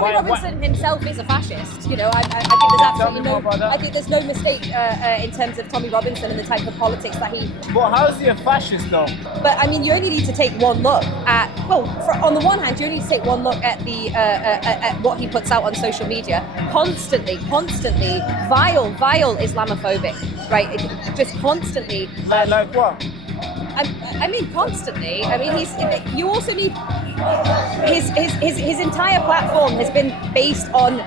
Tommy Robinson himself is a fascist. You know, I think there's absolutely no. I think there's no mistake in terms of Tommy Robinson and the type of politics that he. But how is he a fascist though? But I mean, you only need to take one look at. Well, on the one hand, you only need to take one look at the at what he puts out on social media. Constantly, vile Islamophobic, right? Just constantly. Like what? I mean, constantly. I mean, you also need his entire platform has been based on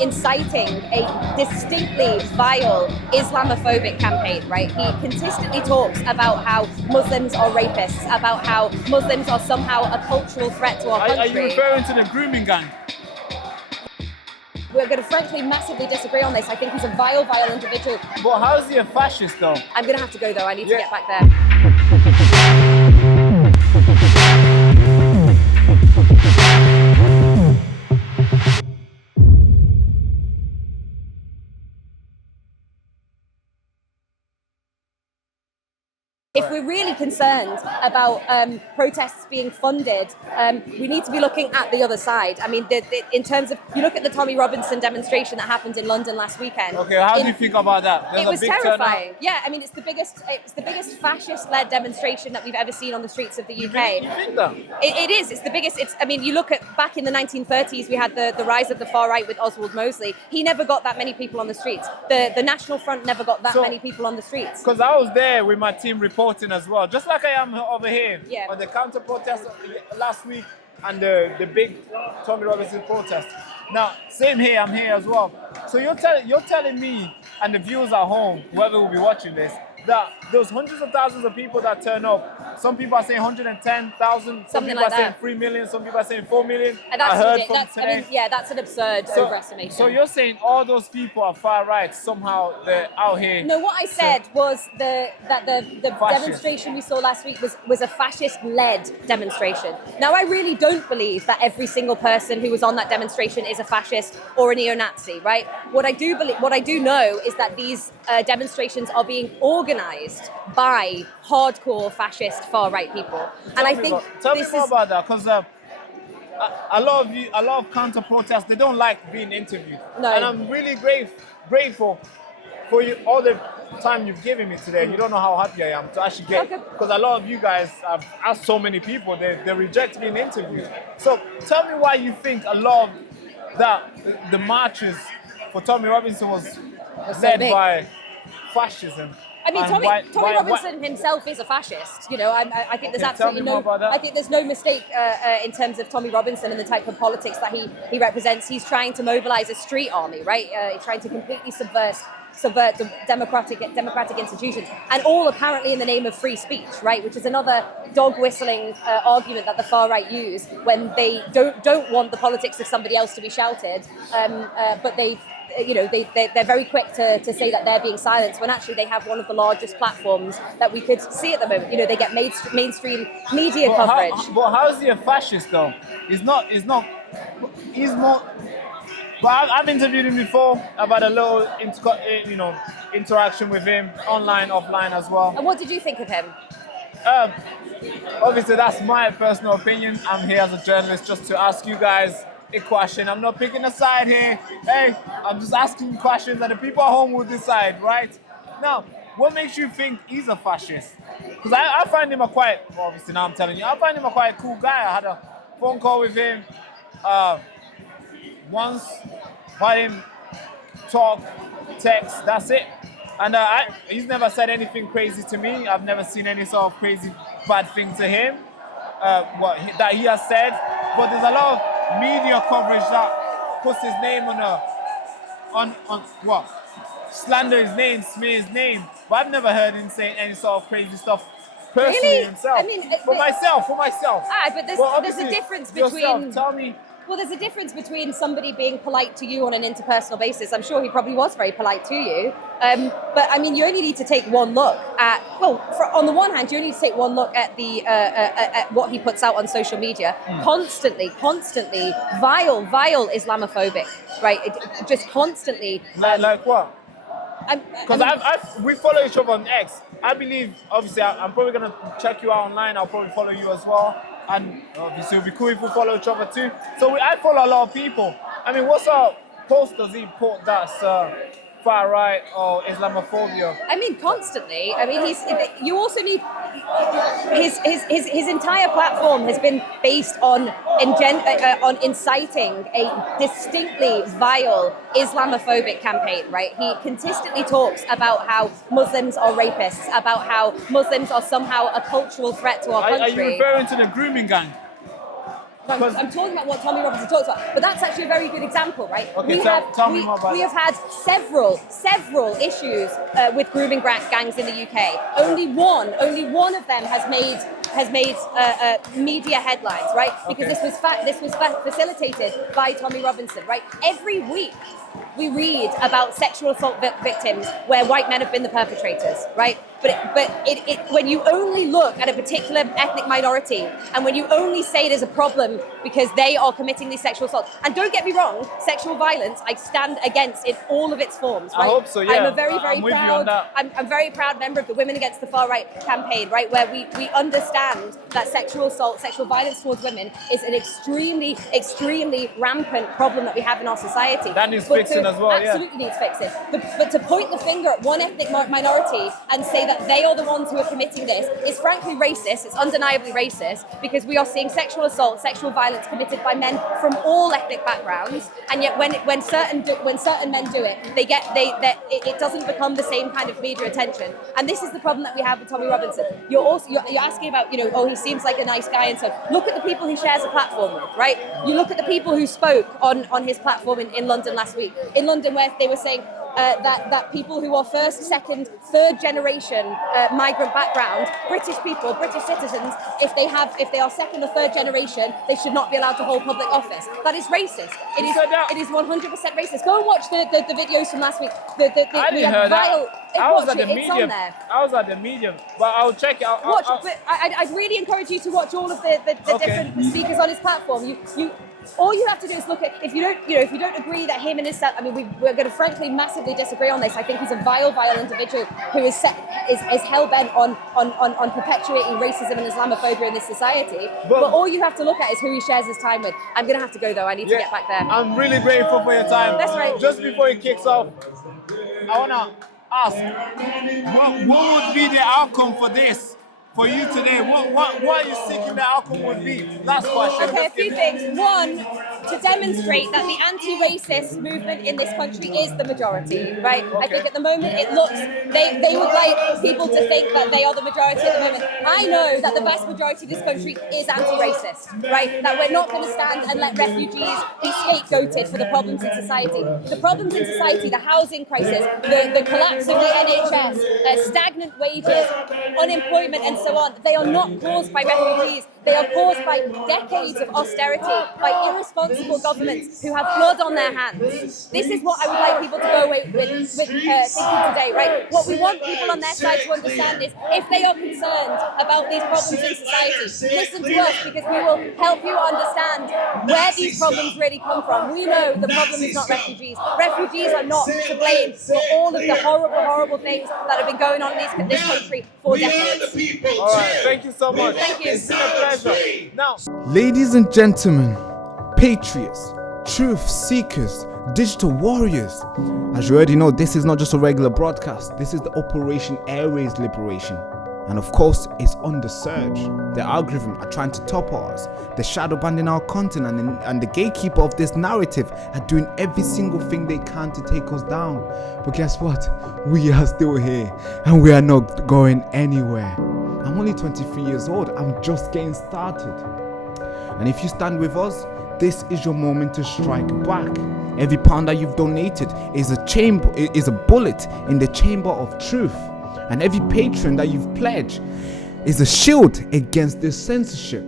inciting a distinctly vile Islamophobic campaign, right? He consistently talks about how Muslims are rapists, about how Muslims are somehow a cultural threat to our country. Are you referring to the grooming gang? We're going to frankly massively disagree on this. I think he's a vile individual. But how is he a fascist though? I'm going to have to go though. I need to get back there. If we're really concerned about protests being funded, we need to be looking at the other side. I mean, in terms of, you look at the Tommy Robinson demonstration that happened in London last weekend. Okay, how do you think about that? It was terrifying. Yeah, I mean, it's the biggest fascist-led demonstration that we've ever seen on the streets of the UK. You think that? It is. It's the biggest. I mean, you look at back in the 1930s, we had the rise of the far right with Oswald Mosley. He never got that many people on the streets. The National Front never got that many people on the streets. Because I was there with my team reporting as well, just like I am over here on the counter protest last week and the big Tommy Robinson protest. Now, same here, I'm here as well. So you're telling me and the viewers at home, whoever will be watching this, that those hundreds of thousands of people that turn up, some people are saying 110,000, some people are saying 3 million, some people are saying 4 million. And that's an absurd overestimation. So you're saying all those people are far right, somehow they're out here? No, what I said was that the demonstration we saw last week was a fascist-led demonstration. Now, I really don't believe that every single person who was on that demonstration is a fascist or a neo-Nazi, right? What I do know is that these demonstrations are being organized by hardcore fascist far-right people. Tell me more about that, because a lot of counter-protests, they don't like being interviewed. No. And I'm really grateful for you, all the time you've given me today. You don't know how happy I am to actually get, because a lot of you guys have asked so many people, they reject being interviewed. So tell me why you think a lot of the marches for Tommy Robinson was led by fascism. I mean, Tommy Robinson himself is a fascist. You know, I think there's absolutely no. I think there's no mistake in terms of Tommy Robinson and the type of politics that he represents. He's trying to mobilize a street army, right? He's trying to completely subvert the democratic institutions, and all apparently in the name of free speech, right? Which is another dog whistling argument that the far right use when they don't want the politics of somebody else to be shouted, but they're very quick to say that they're being silenced when actually they have one of the largest platforms that we could see at the moment. You know, they get mainstream media coverage. But how is he a fascist though? He's more. But I've interviewed him before. I've had a little interaction with him, online, offline as well. And what did you think of him? Obviously, that's my personal opinion. I'm here as a journalist just to ask you guys a question. I'm not picking a side here. Hey, I'm just asking questions and the people at home will decide, right? Now, what makes you think he's a fascist? Because I find him obviously now I'm telling you, I find him a quite cool guy. I had a phone call with him once, heard him talk, text, that's it. And he's never said anything crazy to me. I've never seen any sort of crazy bad thing to him that he has said. But there's a lot of media coverage that puts his name slander his name, smear his name. But I've never heard him say any sort of crazy stuff personally himself. I mean, for myself. But there's a difference between. Yourself, tell me. Well, there's a difference between somebody being polite to you on an interpersonal basis. I'm sure he probably was very polite to you. But I mean, you only need to take one look at, on the one hand, you only need to take one look at at what he puts out on social media. Constantly, vile Islamophobic, right? Just constantly. Like what? Because we follow each other on X. I believe, obviously, I'm probably going to check you out online. I'll probably follow you as well. and obviously it'll be cool if we follow each other too. So I follow a lot of people. I mean, what's up? Post does he put that's far right or Islamophobia? I mean, constantly. I mean, you also need his entire platform has been based on inciting a distinctly vile Islamophobic campaign. Right? He consistently talks about how Muslims are rapists, about how Muslims are somehow a cultural threat to our country. Are you referring to the grooming gang? I'm talking about what Tommy Robinson talks about, but that's actually a very good example, right? Okay, we have had several issues with grooming gangs in the UK. Only one of them has made media headlines, right? Because this was facilitated by Tommy Robinson, right? Every week we read about sexual assault victims where white men have been the perpetrators, right? But when you only look at a particular ethnic minority and when you only say it is a problem because they are committing these sexual assaults, and don't get me wrong, sexual violence I stand against in all of its forms. Right? I hope so. Yeah, I'm a very proud. I'm very proud member of the Women Against the Far Right campaign, right? Where we understand that sexual assault, sexual violence towards women is an extremely rampant problem that we have in our society. That needs fixing as well. Absolutely needs fixing. But to point the finger at one ethnic minority and say that they are the ones who are committing this is frankly racist. It's undeniably racist because we are seeing sexual assault, sexual violence committed by men from all ethnic backgrounds, and yet when certain men do it, it doesn't become the same kind of media attention. And this is the problem that we have with Tommy Robinson. You're asking about, he seems like a nice guy, and so look at the people he shares a platform with, right? You look at the people who spoke on his platform in London last week. In London, where they were saying that people who are first, second, third generation migrant background, British people, British citizens, if they are second or third generation, they should not be allowed to hold public office. That is racist. It is 100% racist. Go and watch the videos from last week. I didn't hear that. I was at the Medium. Medium. I was at the Medium, but I'll check it out. I'd really encourage you to watch all of the different speakers on his platform. All you have to do is look at, if you don't agree that him and his, I mean, we're going to frankly massively disagree on this. I think he's a vile individual who is hell-bent on perpetuating racism and Islamophobia in this society. But all you have to look at is who he shares his time with. I'm going to have to go though. I need to get back there. I'm really grateful for your time. That's right. Just before he kicks off, I want to ask, what would be the outcome for this? For you today, what are you seeking the outcome would be? Last question. Okay, a few things. One, to demonstrate that the anti-racist movement in this country is the majority, right? Okay. I think at the moment it looks, they would like people to think that they are the majority at the moment. I know that the vast majority of this country is anti-racist, right? That we're not going to stand and let refugees be scapegoated for the problems in society. The problems in society, the housing crisis, the collapse of the NHS, stagnant wages, unemployment, and so on, they are not caused by refugees. They are caused by decades of austerity, by irresponsible governments who have blood on their hands. This is what I would like people to go away with thinking today, right? What we want people on their side to understand is, if they are concerned about these problems in society, listen to us, because we will help you understand where these problems really come from. We know the problem is not refugees. Refugees are not to blame for all of the horrible things that have been going on in this country for decades. All right, thank you so much. Thank you. It's been a pleasure. Now, ladies and gentlemen, patriots, truth seekers, digital warriors, as you already know, this is not just a regular broadcast. This is the Operation Airways Liberation. And of course, it's on the surge. The algorithm are trying to top us. The shadow banning our content, and the gatekeeper of this narrative are doing every single thing they can to take us down. But guess what? We are still here, and we are not going anywhere. I'm only 23 years old. I'm just getting started. And if you stand with us, this is your moment to strike back. Every pound that you've donated is a bullet in the chamber of truth. And every patron that you've pledged is a shield against this censorship.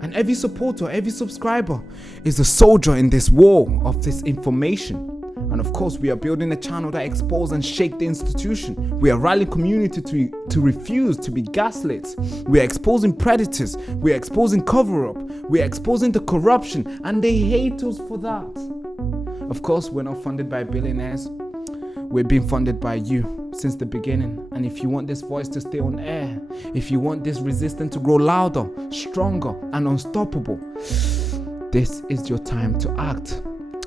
And every supporter, every subscriber is a soldier in this war of this information. And of course, we are building a channel that exposes and shakes the institution. We are rallying community to refuse to be gaslit. We are exposing predators. We are exposing cover-up. We are exposing the corruption. And they hate us for that. Of course, we're not funded by billionaires. We're being funded by you since the beginning. And if you want this voice to stay on air, if you want this resistance to grow louder, stronger, and unstoppable, this is your time to act.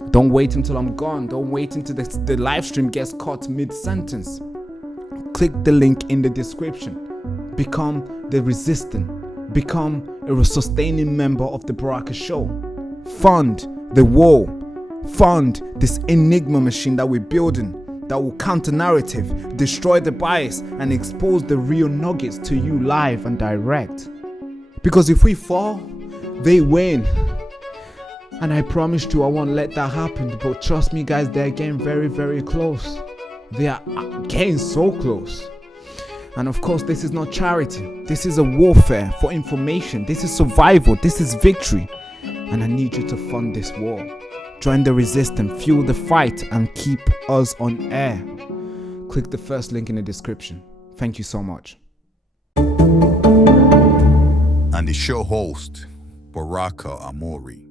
Don't wait until I'm gone. Don't wait until the live stream gets cut mid-sentence. Click the link in the description. Become the resistant. Become a sustaining member of the Baraka Show. Fund the war. Fund this enigma machine that we're building that will counter narrative, destroy the bias, and expose the real nuggets to you live and direct. Because if we fall, they win. And I promised you I won't let that happen. But trust me guys, they're getting very, very close. They are getting so close. And of course, this is not charity. This is a warfare for information. This is survival. This is victory. And I need you to fund this war. Join the resistance, fuel the fight, and keep us on air. Click the first link in the description. Thank you so much. And the show host, Baraka Amuri.